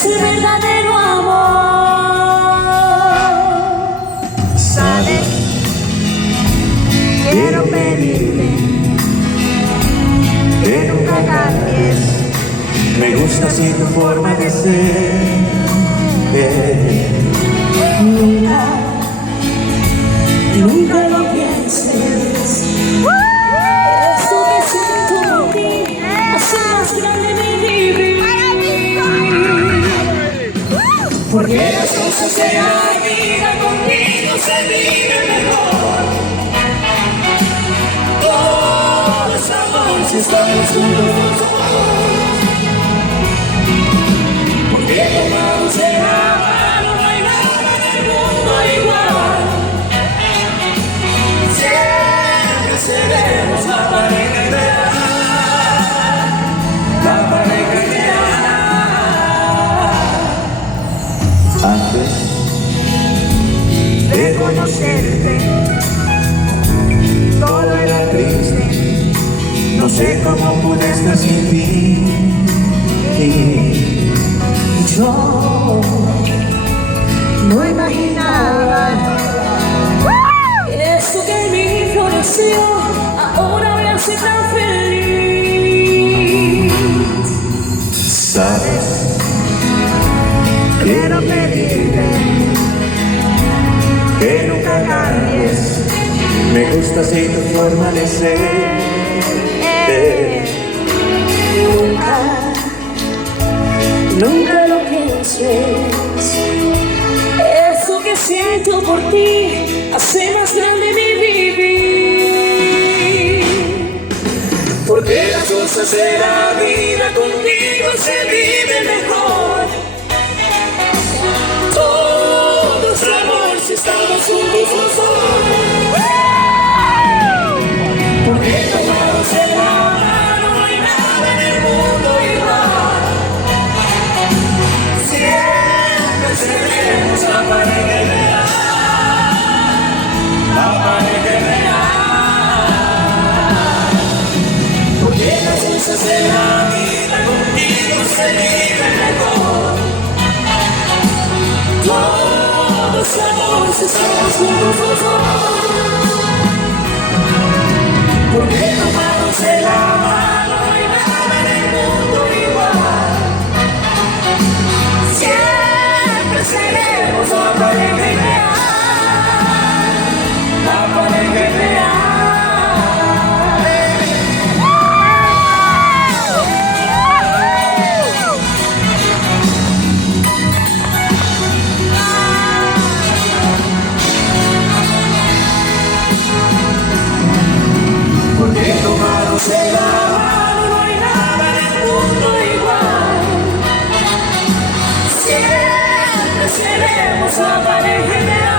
es el verdadero amor. Sabes, quiero pedirte que nunca cambies. Me gusta así tu forma de ser. Nunca, nunca lo pienses. Esto que siento por ti hace más grande mi vivir. Porque las cosas de la vida conmigo se viven mejor. Todo es amor si estamos juntos. Porque tomados de la mano no hay nada en el mundo igual. Siempre seremos la pareja ideal. La pareja ideal. Antes de conocerte, todo era triste. No sé cómo pude estar sin ti. Yo no imaginaba eso que en mí floreció, ahora me hace tan feliz. Sabes, quiero pedirte que nunca cambies. Me gusta así tu forma de ser. Nunca, nunca lo pienses. Eso que siento por ti hace más grande mi vivir. Porque las cosas de la vida contigo se viven mejor. Todo es amor si estamos juntos los dos. Porque tomados de la mano no hay nada en el mundo igual. Siempre seremos la pareja ideal. La pareja ideal. Porque las cosas de la vida contigo se viven mejor. Todo es amor si estamos juntos los dos. Porque tomados de la mano no hay nada en el mundo igual. Siempre seremos la pareja ideal. La pareja ideal. Porque tomados de la No hay nada en el mundo igual. Siempre seremos la pareja ideal.